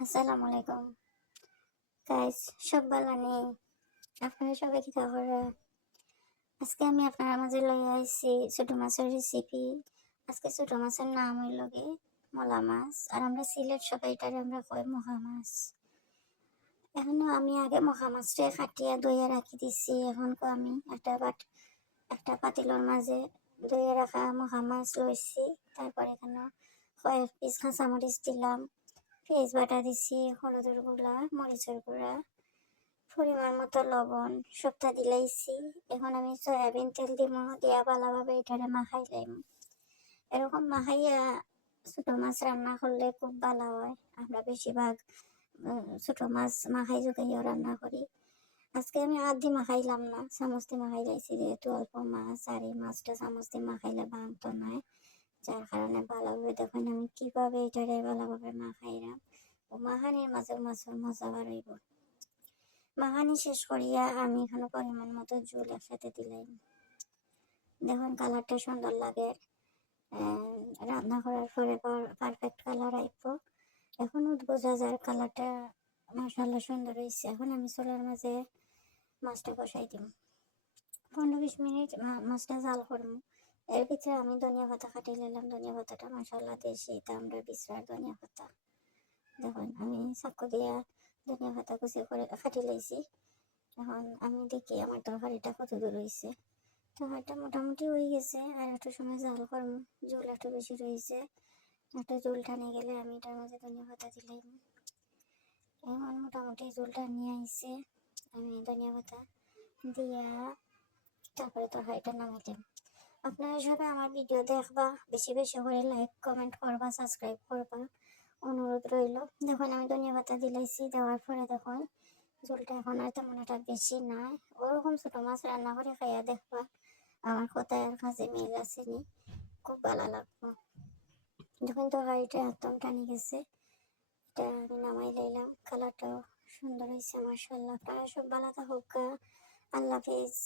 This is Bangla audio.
আসসালামু আলাইকুম গাইস, সব ভালো নেই? আপনারা সবাই কি খবর? আজকে আমি আপনার মাঝে লইয়া আইছি ছোট মাছের রেসিপি। আজকে ছোট মাছের নাম হইল গে মলা মাছ, আর আমরা সিলেট সবাই এটারে আমরা কই মহা মাছ। এখন আমি আগে মহা মাছটা কাটিয়া ধুইয়া রাখি দিছি। এখন আমি একটা পাতিলর মাঝে ধুইয়া রাখা মহা মাছ লইছি। তারপর এখানে কয়েক পিস কাঁচামরিচ দিলাম, পেঁয়াজ বাটা দিছি, হলুদের গুঁড়া, মরিচের গুঁড়া, পরিমাণ মতো লবণ সবটা দিলাইছি। এখন আমি সয়াবিন তেল দিব, দিয়া ভালোভাবে এটারে মাখাই লাইম। এরকম মাখাইয়া ছোট মাছ রান্না করলে খুব ভালো হয়। আমরা বেশিরভাগ ছোট মাছ মাখাই জুগাইও রান্না করি। আজকে আমি আধি মাখাইলাম না, চামচ দিয়ে মাখাই লাইছি, যেহেতু অল্প মাছ আর এই মাছটা চামচ দিয়ে মাখাইলে ভাঙতো নয়। যার কারণে ভালোভাবে দেখুন আমি কিভাবে এটারে ভালোভাবে মাখাইলাম। ও মাখানির মাঝে মাছের মজা বাড়াইব। মাখানি শেষ করিয়া আমি এখানে পরিমাণ মতো ঝোল একসাথে দিলাম। দেখুন কালারটা সুন্দর লাগে। রান্না করার পরে পারফেক্ট কালার আইব। এখন বোঝা যায় কালারটা মাশাআল্লাহ সুন্দর হয়েছে। এখন আমি চুলার মাঝে মাছটা বসাই দিব। 15-20 মিনিট মাছটা জাল করবো। এর ভিতরে আমি ধনিয়া পাতা কাটিয়ে নিলাম। ধনিয়া পাতাটা মাশাআল্লাহ দেশি আমরা বিশ্রার ধনিয়া পাতা। দেখুন আমি চাকু দিয়া ধনিয়া পাতা কুচি করে কাটিয়ে লাইছি। এখন আমি দেখি আমার তরকারিটা কত দূর হয়েছে। তরকারিটা মোটামুটি হয়ে গেছে, আর একটু সময় জাল করবো। ঝোল একটু বেশি রয়েছে, একটা ঝোল টানে গেলে আমি এটার মাঝে ধনিয়া পাতা দিলাম। এখন মোটামুটি ঝোলটা নিয়ে আইছে, আমি ধনিয়া পাতা দিয়া তারপরে তরকারিটা নামাইলাম। আপনারা সবাই আমার ভিডিও দেখবা, বেশি বেশি করে লাইক কমেন্ট করবা, সাবস্ক্রাইব করবা, অনুরোধ রইল। দেখুন আমি ধনিয়া পাতা দিলাইছি, দেওয়ার পরে দেখুন ঝোলটা এখন আর তেমন একটা বেশি নাই। ওরকম ছোট মাছ রান্না করে খাইয়া দেখবা, আমার কথায় আর কাছে মিল আসেনি, খুব ভালো লাগবে। যখন তরকারিটা একদম টানি গেছে, এটা আমি নামাই লাইলাম। কালারটাও সুন্দর হয়েছে মাশাআল্লাহ। আপনারা সব ভালো থাকুক। আল্লাহ হাফেজ।